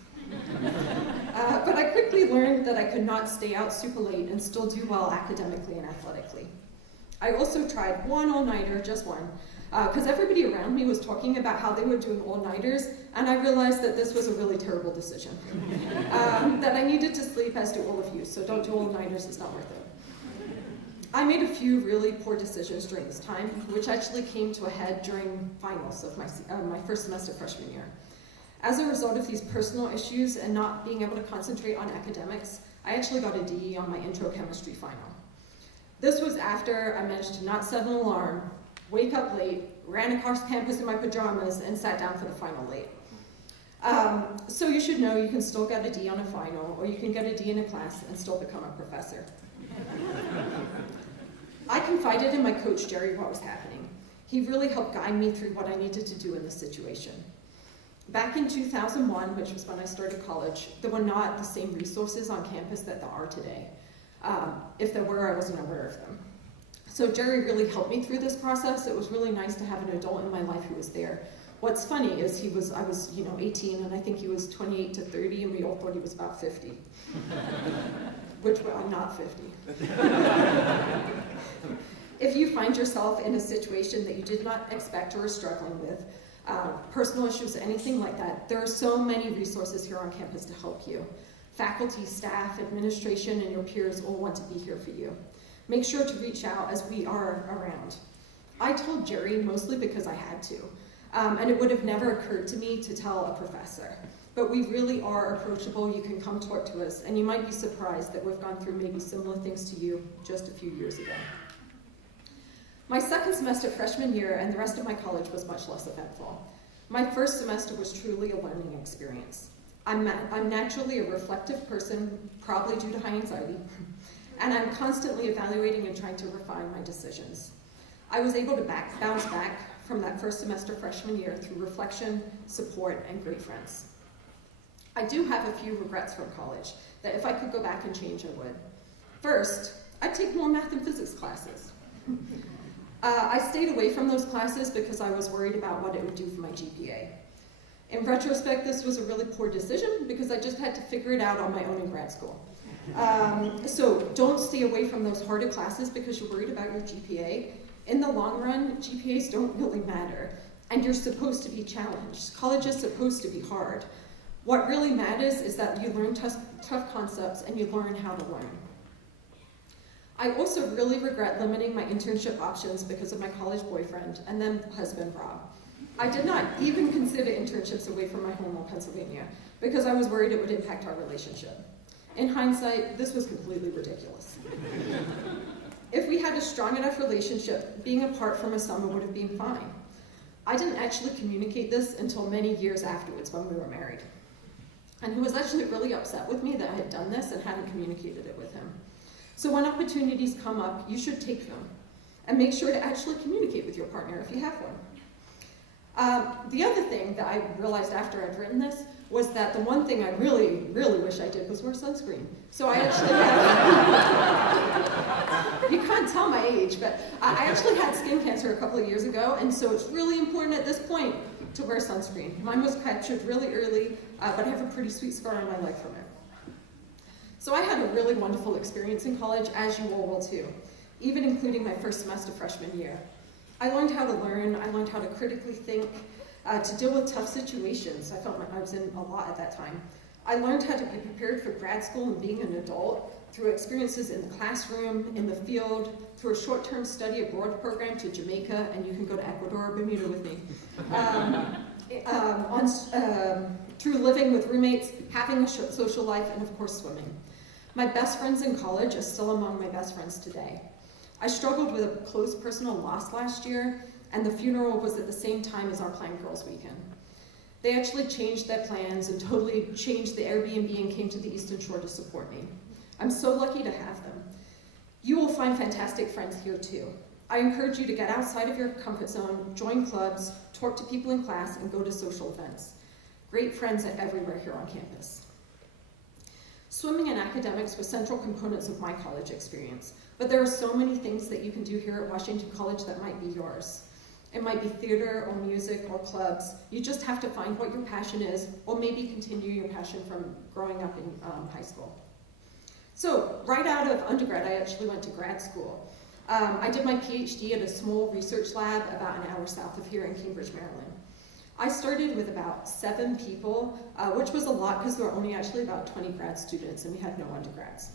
But I quickly learned that I could not stay out super late and still do well academically and athletically. I also tried one all-nighter, just one, because everybody around me was talking about how they were doing all-nighters, and I realized that this was a really terrible decision. That I needed to sleep, as do all of you, so don't do all-nighters, it's not worth it. I made a few really poor decisions during this time, which actually came to a head during finals of my first semester freshman year. As a result of these personal issues and not being able to concentrate on academics, I actually got a D on my intro chemistry final. This was after I managed to not set an alarm, wake up late, ran across campus in my pajamas, and sat down for the final late. So you should know you can still get a D on a final, or you can get a D in a class and still become a professor. I confided in my coach, Jerry, what was happening. He really helped guide me through what I needed to do in this situation. Back in 2001, which was when I started college, there were not the same resources on campus that there are today. If there were, I wasn't aware of them. So Jerry really helped me through this process. It was really nice to have an adult in my life who was there. What's funny is I was 18, and I think he was 28 to 30, and we all thought he was about 50. Which, well, I'm not 50. If you find yourself in a situation that you did not expect or are struggling with, personal issues, anything like that, there are so many resources here on campus to help you. Faculty, staff, administration, and your peers all want to be here for you. Make sure to reach out, as we are around. I told Jerry mostly because I had to, and it would have never occurred to me to tell a professor. But we really are approachable. You can come talk to us, and you might be surprised that we've gone through maybe similar things to you just a few years ago. My second semester freshman year and the rest of my college was much less eventful. My first semester was truly a learning experience. I'm naturally a reflective person, probably due to high anxiety, and I'm constantly evaluating and trying to refine my decisions. I was able to bounce back from that first semester freshman year through reflection, support, and great friends. I do have a few regrets from college that if I could go back and change, I would. First, I'd take more math and physics classes. I stayed away from those classes because I was worried about what it would do for my GPA. In retrospect, this was a really poor decision because I just had to figure it out on my own in grad school. So don't stay away from those harder classes because you're worried about your GPA. In the long run, GPAs don't really matter, and you're supposed to be challenged. College is supposed to be hard. What really matters is that you learn tough concepts and you learn how to learn. I also really regret limiting my internship options because of my college boyfriend and then husband, Rob. I did not even consider internships away from my home in Pennsylvania because I was worried it would impact our relationship. In hindsight, this was completely ridiculous. If we had a strong enough relationship, being apart from a summer would have been fine. I didn't actually communicate this until many years afterwards when we were married. And he was actually really upset with me that I had done this and hadn't communicated it with him. So when opportunities come up, you should take them. And make sure to actually communicate with your partner if you have one. The other thing that I realized after I'd written this was that the one thing I really, really wish I did was wear sunscreen. So I actually had, you can't tell my age, but I actually had skin cancer a couple of years ago, and so it's really important at this point to wear sunscreen. Mine was captured really early, but I have a pretty sweet scar on my leg from it. So I had a really wonderful experience in college, as you all will too, even including my first semester freshman year. I learned how to learn, I learned how to critically think, to deal with tough situations. I felt I was in a lot at that time. I learned how to be prepared for grad school and being an adult through experiences in the classroom, in the field, through a short-term study abroad program to Jamaica, and you can go to Ecuador or Bermuda with me. Through living with roommates, having a social life, and of course swimming. My best friends in college are still among my best friends today. I struggled with a close personal loss last year, and the funeral was at the same time as our Planned Girls Weekend. They actually changed their plans and totally changed the Airbnb and came to the Eastern Shore to support me. I'm so lucky to have them. You will find fantastic friends here too. I encourage you to get outside of your comfort zone, join clubs, talk to people in class, and go to social events. Great friends are everywhere here on campus. Swimming and academics were central components of my college experience, but there are so many things that you can do here at Washington College that might be yours. It might be theater or music or clubs. You just have to find what your passion is, or maybe continue your passion from growing up in high school. So, right out of undergrad, I actually went to grad school. I did my PhD at a small research lab about an hour south of here in Cambridge, Maryland. I started with about 7 people, which was a lot because there were only actually about 20 grad students and we had no undergrads.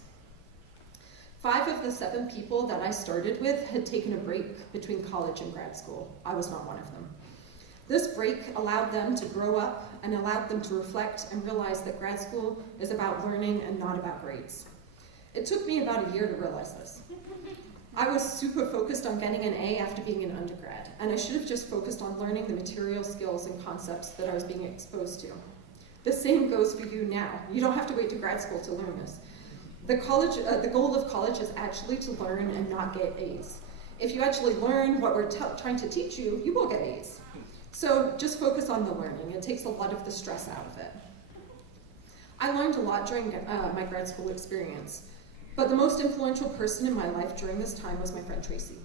5 of the 7 people that I started with had taken a break between college and grad school. I was not one of them. This break allowed them to grow up and allowed them to reflect and realize that grad school is about learning and not about grades. It took me about a year to realize this. I was super focused on getting an A after being an undergrad, and I should have just focused on learning the material skills and concepts that I was being exposed to. The same goes for you now. You don't have to wait to grad school to learn this. The goal of college is actually to learn and not get A's. If you actually learn what we're trying to teach you, you will get A's. So just focus on the learning. It takes a lot of the stress out of it. I learned a lot during my grad school experience, but the most influential person in my life during this time was my friend Tracy.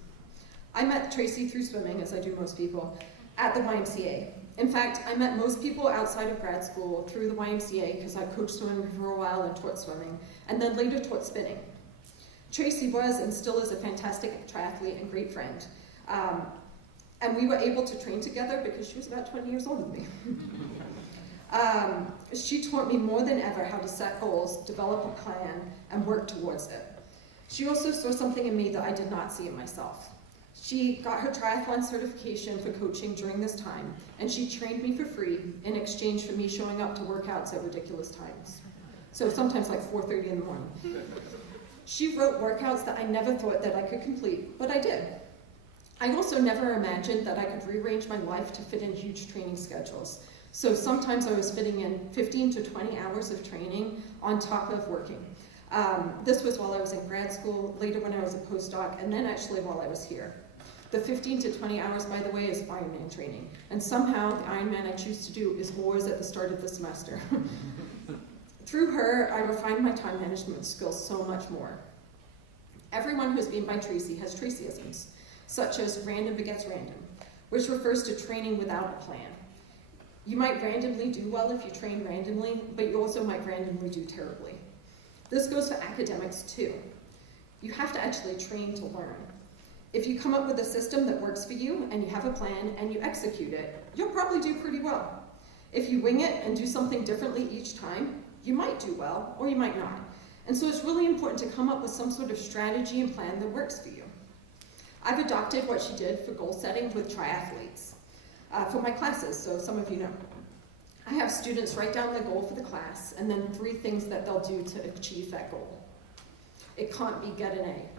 I met Tracy through swimming, as I do most people, at the YMCA. In fact, I met most people outside of grad school through the YMCA because I coached swimming for a while and taught swimming, and then later taught spinning. Tracy was and still is a fantastic triathlete and great friend. And we were able to train together because she was about 20 years older than me. She taught me more than ever how to set goals, develop a plan, and work towards it. She also saw something in me that I did not see in myself. She got her triathlon certification for coaching during this time, and she trained me for free in exchange for me showing up to workouts at ridiculous times. So sometimes like 4:30 in the morning. She wrote workouts that I never thought that I could complete, but I did. I also never imagined that I could rearrange my life to fit in huge training schedules. So sometimes I was fitting in 15 to 20 hours of training on top of working. This was while I was in grad school, later when I was a postdoc, and then actually while I was here. The 15 to 20 hours, by the way, is Ironman training. And somehow the Ironman I choose to do is oars at the start of the semester. Through her, I refined my time management skills so much more. Everyone who's been by Tracy has Tracyisms, such as random begets random, which refers to training without a plan. You might randomly do well if you train randomly, but you also might randomly do terribly. This goes for academics too. You have to actually train to learn. If you come up with a system that works for you and you have a plan and you execute it, you'll probably do pretty well. If you wing it and do something differently each time, you might do well or you might not. And so it's really important to come up with some sort of strategy and plan that works for you. I've adopted what she did for goal setting with triathletes for my classes, so some of you know. I have students write down their goal for the class and then 3 things that they'll do to achieve that goal. It can't be get an A.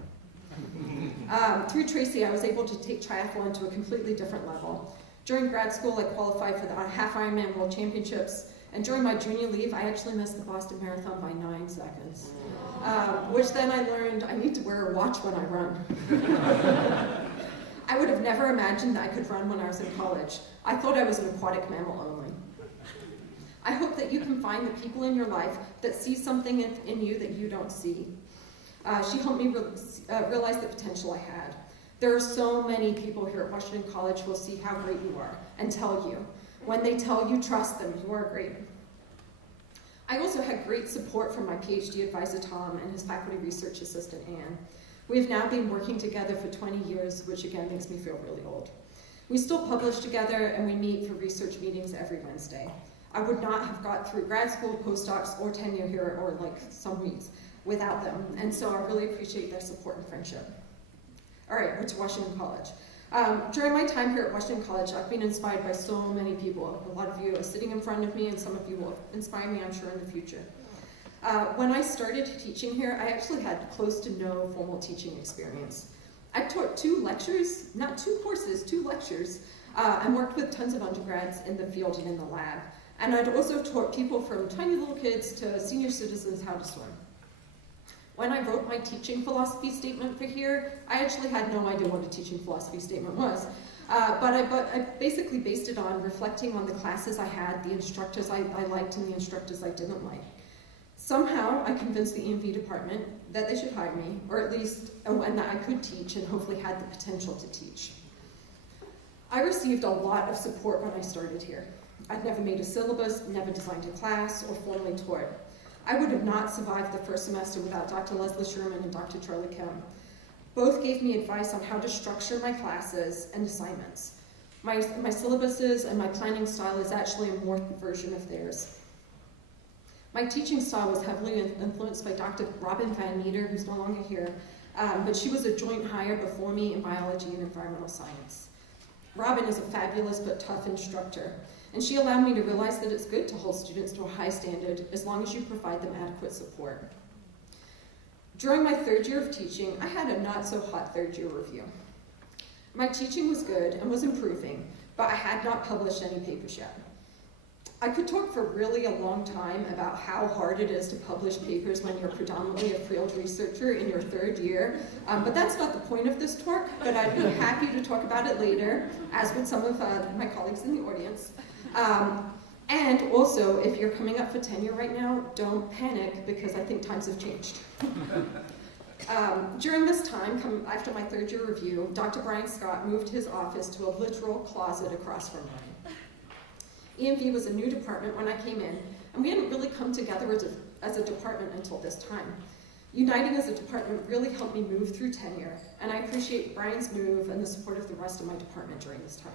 Through Tracy, I was able to take triathlon to a completely different level. During grad school, I qualified for the Half Ironman World Championships, and during my junior leave, I actually missed the Boston Marathon by 9 seconds, which then I learned I need to wear a watch when I run. I would have never imagined that I could run when I was in college. I thought I was an aquatic mammal only. I hope that you can find the people in your life that see something in you that you don't see. She helped me realize the potential I had. There are so many people here at Washington College who will see how great you are and tell you. When they tell you, trust them, you are great. I also had great support from my PhD advisor, Tom, and his faculty research assistant, Anne. We have now been working together for 20 years, which again makes me feel really old. We still publish together and we meet for research meetings every Wednesday. I would not have got through grad school, postdocs, or tenure here, or like some weeks without them. And so I really appreciate their support and friendship. All right, to Washington College. During my time here at Washington College, I've been inspired by so many people. A lot of you are sitting in front of me, and some of you will inspire me, I'm sure, in the future. When I started teaching here, I actually had close to no formal teaching experience. I taught 2 lectures, not 2 courses, 2 lectures, and worked with tons of undergrads in the field and in the lab. And I'd also taught people from tiny little kids to senior citizens how to swim. When I wrote my teaching philosophy statement for here, I actually had no idea what a teaching philosophy statement was. But I basically based it on reflecting on the classes I had, the instructors I liked and the instructors I didn't like. Somehow, I convinced the EMV department that they should hire me, or at least, and that I could teach and hopefully had the potential to teach. I received a lot of support when I started here. I'd never made a syllabus, never designed a class, or formally taught. I would have not survived the first semester without Dr. Leslie Sherman and Dr. Charlie Kim. Both gave me advice on how to structure my classes and assignments. My syllabuses and my planning style is actually a more version of theirs. My teaching style was heavily influenced by Dr. Robin Van Meter, who's no longer here, but she was a joint hire before me in biology and environmental science. Robin is a fabulous but tough instructor, and she allowed me to realize that it's good to hold students to a high standard as long as you provide them adequate support. During my 3rd year of teaching, I had a not-so-hot 3rd year review. My teaching was good and was improving, but I had not published any papers yet. I could talk for really a long time about how hard it is to publish papers when you're predominantly a field researcher in your 3rd year, but that's not the point of this talk, but I'd be happy to talk about it later, as would some of my colleagues in the audience. And also, if you're coming up for tenure right now, don't panic, because I think times have changed. During this time, after my 3rd year review, Dr. Brian Scott moved his office to a literal closet across from mine. EMV was a new department when I came in, and we hadn't really come together as a department until this time. Uniting as a department really helped me move through tenure, and I appreciate Brian's move and the support of the rest of my department during this time.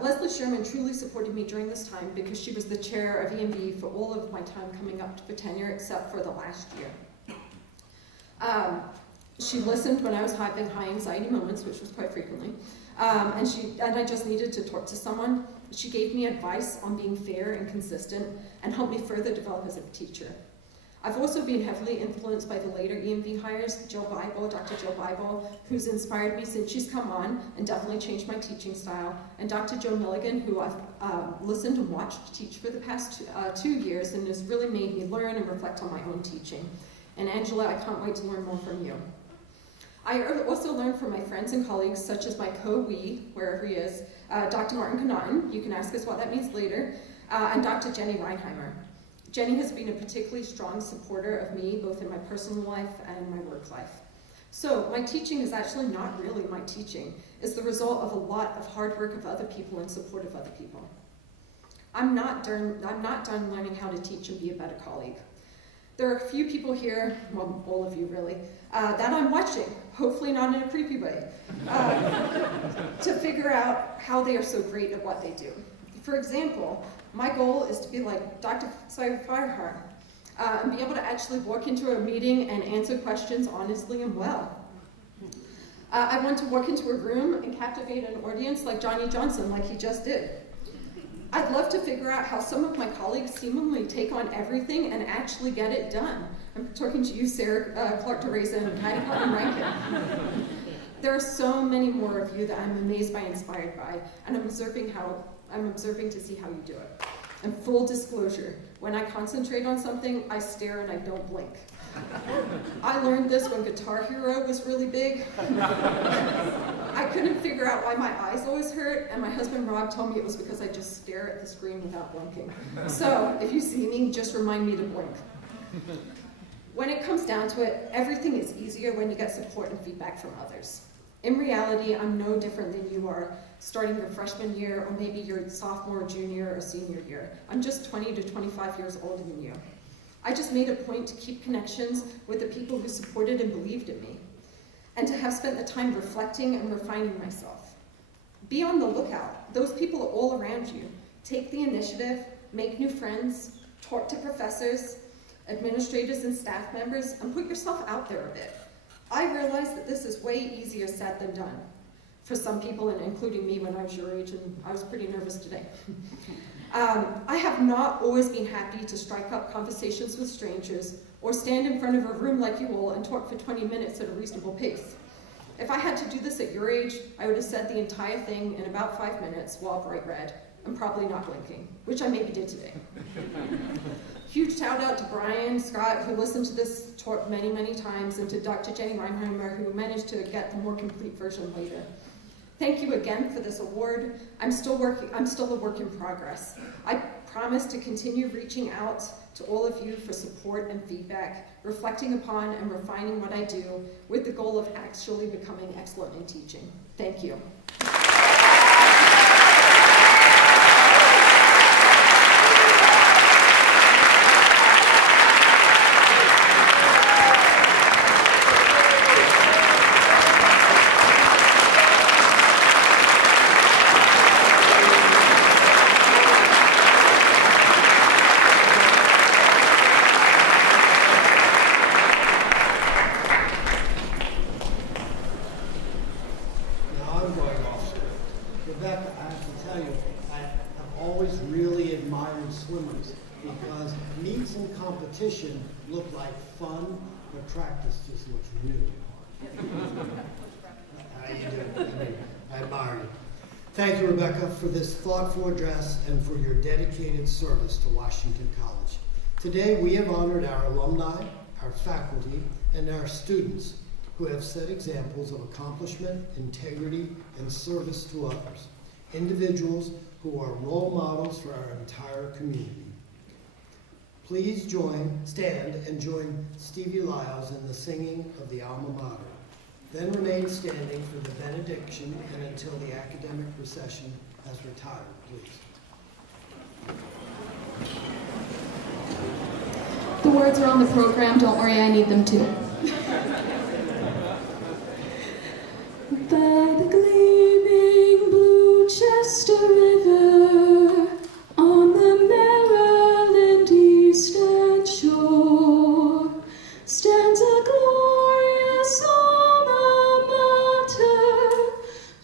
Leslie Sherman truly supported me during this time because she was the chair of EMV for all of my time coming up for tenure except for the last year. She listened when I was having high anxiety moments, which was quite frequently, and I just needed to talk to someone. She gave me advice on being fair and consistent and helped me further develop as a teacher. I've also been heavily influenced by the later EMV hires, Dr. Jill Bible, who's inspired me since she's come on and definitely changed my teaching style, and Dr. Joe Milligan, who I've listened and watched teach for the past 2 years and has really made me learn and reflect on my own teaching. And Angela, I can't wait to learn more from you. I also learned from my friends and colleagues, such as my co-we, wherever he is, Dr. Martin Connaughton, you can ask us what that means later, and Dr. Jenny Reinheimer. Jenny has been a particularly strong supporter of me, both in my personal life and my work life. So my teaching is actually not really my teaching. It's the result of a lot of hard work of other people and support of other people. I'm not done learning how to teach and be a better colleague. There are a few people here, well, all of you really, that I'm watching, hopefully not in a creepy way, to figure out how they are so great at what they do. For example, my goal is to be like Dr. Sawyer Firehart and be able to actually walk into a meeting and answer questions honestly and well. I want to walk into a room and captivate an audience like Johnny Johnson, like he just did. I'd love to figure out how some of my colleagues seemingly take on everything and actually get it done. I'm talking to you, Sarah Clark DeReza and Patty Cotton Rankin. There are so many more of you that I'm amazed by and inspired by, and I'm observing to see how you do it. And full disclosure, when I concentrate on something, I stare and I don't blink. I learned this when Guitar Hero was really big. I couldn't figure out why my eyes always hurt, and my husband Rob told me it was because I just stare at the screen without blinking. So if you see me, just remind me to blink. When it comes down to it, everything is easier when you get support and feedback from others. In reality, I'm no different than you are, starting your freshman year, or maybe your sophomore, junior, or senior year. I'm just 20 to 25 years older than you. I just made a point to keep connections with the people who supported and believed in me, and to have spent the time reflecting and refining myself. Be on the lookout. Those people are all around you. Take the initiative, make new friends, talk to professors, administrators, and staff members, and put yourself out there a bit. I realize that this is way easier said than done for some people, and including me when I was your age, and I was pretty nervous today. I have not always been happy to strike up conversations with strangers or stand in front of a room like you all and talk for 20 minutes at a reasonable pace. If I had to do this at your age, I would have said the entire thing in about 5 minutes while bright red, and probably not blinking, which I maybe did today. Huge shout out to Brian Scott, who listened to this talk many, many times, and to Dr. Jenny Reinheimer, who managed to get the more complete version later. Thank you again for this award. I'm still a work in progress. I promise to continue reaching out to all of you for support and feedback, reflecting upon and refining what I do with the goal of actually becoming excellent in teaching. Thank you. Competition looked like fun, but practice just looks really hard. How you doing? I admire you. Thank you, Rebecca, for this thoughtful address and for your dedicated service to Washington College. Today, we have honored our alumni, our faculty, and our students who have set examples of accomplishment, integrity, and service to others, individuals who are role models for our entire community. Please stand and join Stevie Lyles in the singing of the Alma Mater. Then remain standing for the benediction and until the academic procession has retired, please. The words are on the program. Don't worry, I need them too. By the gleaming blue Chester River, on the Maryland eastern shore, stands a glorious alma mater,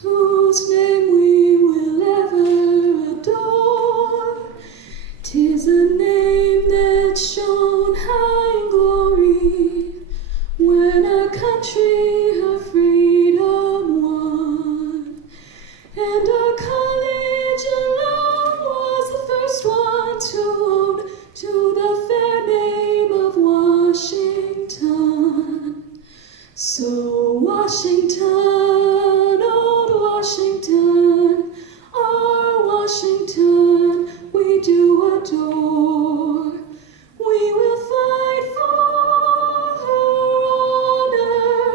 whose name we will ever adore. 'Tis a name that shone high in glory when our country her freedom won, and our college alone was the first one to own to the fair name of Washington. So Washington, old Washington, our Washington, we do adore. We will fight for her honor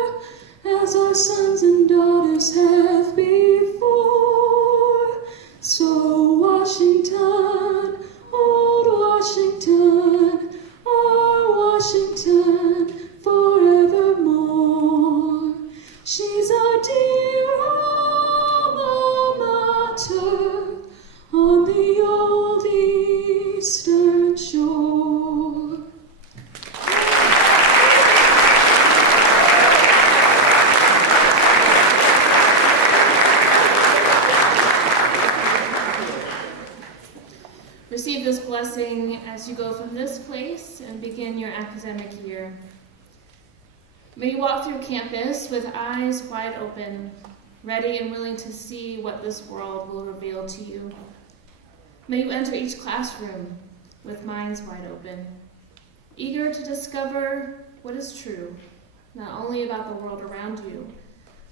as our sons and daughters have before. So Washington, old Washington, our Washington, forevermore. She's our dear alma mater on the old eastern shore. Receive this blessing as you go from this place and begin your academic year. May you walk through campus with eyes wide open, ready and willing to see what this world will reveal to you. May you enter each classroom with minds wide open, eager to discover what is true, not only about the world around you,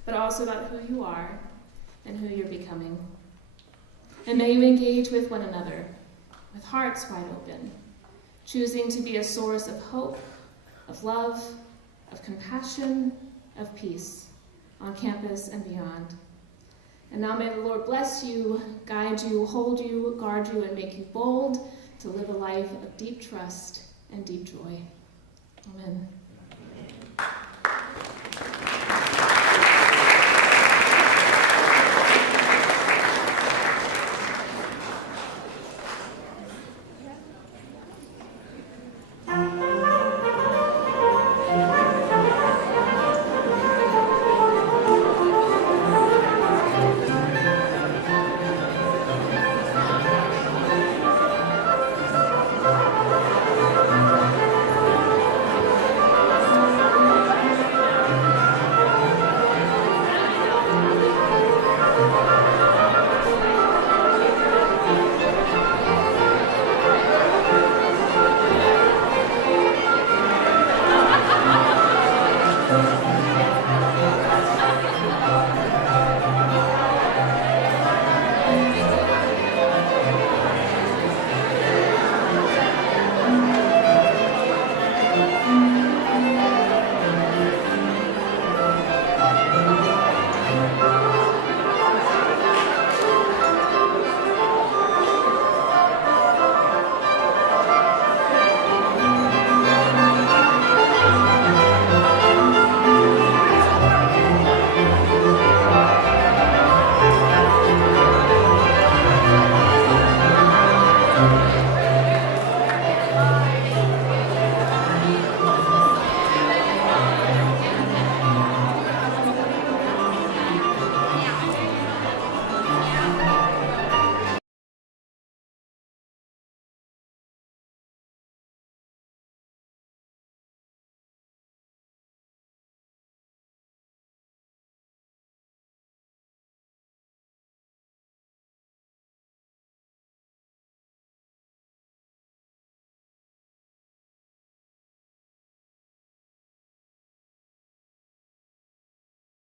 but also about who you are and who you're becoming. And may you engage with one another with hearts wide open, choosing to be a source of hope, of love, of compassion, of peace on campus and beyond. And now may the Lord bless you, guide you, hold you, guard you, and make you bold to live a life of deep trust and deep joy. Amen.